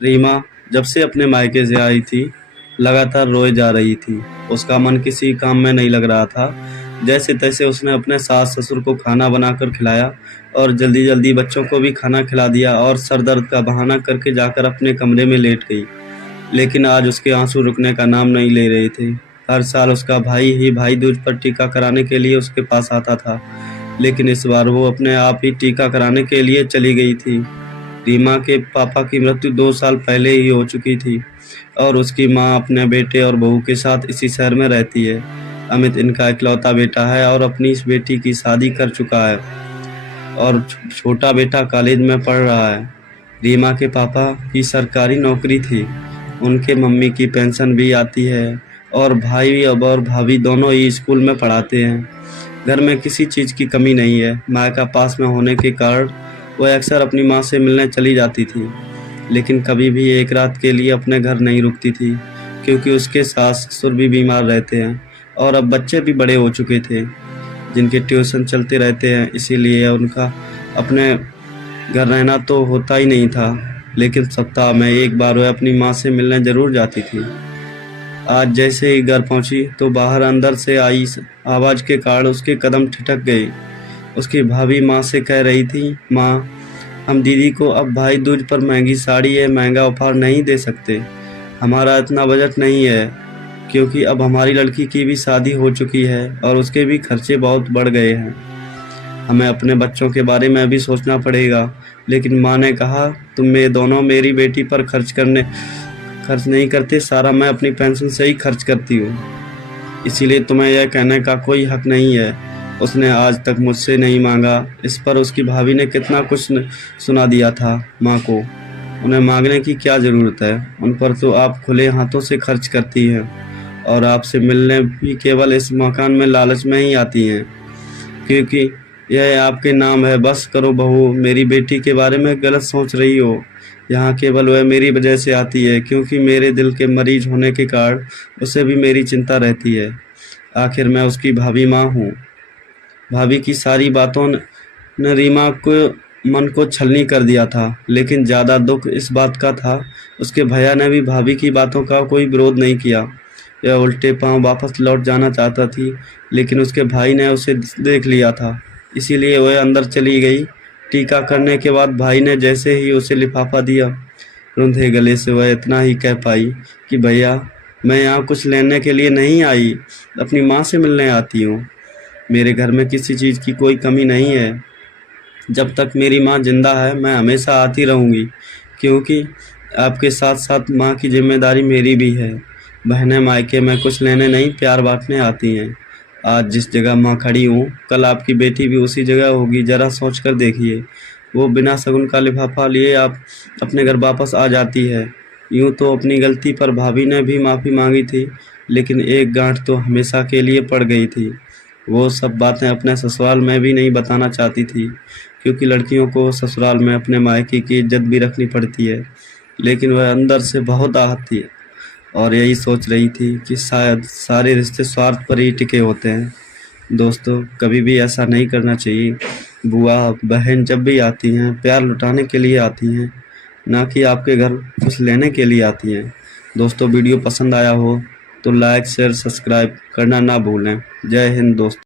रीमा जब से अपने मायके से आई थी, लगातार रोए जा रही थी। उसका मन किसी काम में नहीं लग रहा था। जैसे-तैसे उसने अपने सास-ससुर को खाना बनाकर खिलाया और जल्दी-जल्दी बच्चों को भी खाना खिला दिया और सर दर्द का बहाना करके जाकर अपने कमरे में लेट गई। लेकिन आज उसके आंसू रुकने का नाम नहीं ले रहे थे। हर साल उसका भाई ही भाई दूज पर टीका कराने के लिए उसके पास आता था, लेकिन इस बार वो अपने आप ही टीका कराने के लिए चली गई थी। रीमा के पापा की मृत्यु 2 साल पहले ही हो चुकी थी और उसकी माँ अपने बेटे और बहू के साथ इसी शहर में रहती है। अमित इनका इकलौता बेटा है और अपनी इस बेटी की शादी कर चुका है और छोटा बेटा कॉलेज में पढ़ रहा है। रीमा के पापा की सरकारी नौकरी थी। उनके मम्मी की पेंशन भी आती है और भाई अब और भाभी दोनों ही स्कूल में पढ़ाते हैं। घर में किसी चीज़ की कमी नहीं है। मायका पास में होने के कारण वह अक्सर अपनी माँ से मिलने चली जाती थी, लेकिन कभी भी एक रात के लिए अपने घर नहीं रुकती थी, क्योंकि उसके सास-ससुर भी बीमार रहते हैं और अब बच्चे भी बड़े हो चुके थे, जिनके ट्यूशन चलते रहते हैं, इसीलिए उनका अपने घर रहना तो होता ही नहीं था। लेकिन सप्ताह में एक बार वह अपनी माँ से मिलने ज़रूर जाती थी। आज जैसे ही घर पहुंची तो बाहर अंदर से आई आवाज़ के कारण उसके कदम ठिठक गए। उसकी भाभी माँ से कह रही थी, माँ, हम दीदी को अब भाई दूज पर महंगी साड़ी या महंगा उपहार नहीं दे सकते। हमारा इतना बजट नहीं है, क्योंकि अब हमारी लड़की की भी शादी हो चुकी है और उसके भी खर्चे बहुत बढ़ गए हैं। हमें अपने बच्चों के बारे में भी सोचना पड़ेगा। लेकिन माँ ने कहा, तुम दोनों मेरी बेटी पर खर्च नहीं करते, सारा मैं अपनी पेंशन से ही खर्च करती हूँ, इसीलिए तुम्हें यह कहने का कोई हक नहीं है। उसने आज तक मुझसे नहीं मांगा। इस पर उसकी भाभी ने कितना कुछ सुना दिया था माँ को। उन्हें मांगने की क्या ज़रूरत है, उन पर तो आप खुले हाथों से खर्च करती हैं और आपसे मिलने भी केवल इस मकान में लालच में ही आती हैं, क्योंकि यह आपके नाम है। बस करो बहू, मेरी बेटी के बारे में गलत सोच रही हो। यहाँ केवल वह मेरी वजह से आती है, क्योंकि मेरे दिल के मरीज होने के कारण उसे भी मेरी चिंता रहती है। आखिर मैं उसकी भाभी माँ हूँ। भाभी की सारी बातों ने रीमा को मन को छलनी कर दिया था, लेकिन ज़्यादा दुख इस बात का था, उसके भैया ने भी भाभी की बातों का कोई विरोध नहीं किया। यह उल्टे पांव वापस लौट जाना चाहता थी, लेकिन उसके भाई ने उसे देख लिया था, इसीलिए वह अंदर चली गई। टीका करने के बाद भाई ने जैसे ही उसे लिफाफा दिया, रुंधे गले से वह इतना ही कह पाई कि भैया, मैं यहाँ कुछ लेने के लिए नहीं आई, अपनी माँ से मिलने आती हूँ। मेरे घर में किसी चीज़ की कोई कमी नहीं है। जब तक मेरी माँ जिंदा है मैं हमेशा आती रहूँगी, क्योंकि आपके साथ साथ माँ की जिम्मेदारी मेरी भी है। बहनें मायके में कुछ लेने नहीं, प्यार बांटने आती हैं। आज जिस जगह माँ खड़ी हूँ, कल आपकी बेटी भी उसी जगह होगी। ज़रा सोच कर देखिए। वो बिना शगुन का लिफाफा लिए आप अपने घर वापस आ जाती है। यूँ तो अपनी गलती पर भाभी ने भी माफ़ी मांगी थी, लेकिन एक गांठ तो हमेशा के लिए पड़ गई थी। वो सब बातें अपने ससुराल में भी नहीं बताना चाहती थी, क्योंकि लड़कियों को ससुराल में अपने मायके की इज्जत भी रखनी पड़ती है। लेकिन वह अंदर से बहुत आहत थी और यही सोच रही थी कि शायद सारे रिश्ते स्वार्थ पर ही टिके होते हैं। दोस्तों, कभी भी ऐसा नहीं करना चाहिए। बुआ बहन जब भी आती हैं, प्यार लुटाने के लिए आती हैं, ना कि आपके घर कुछ लेने के लिए आती हैं। दोस्तों, वीडियो पसंद आया हो तो लाइक शेयर सब्सक्राइब करना ना भूलें। जय हिंद दोस्तों।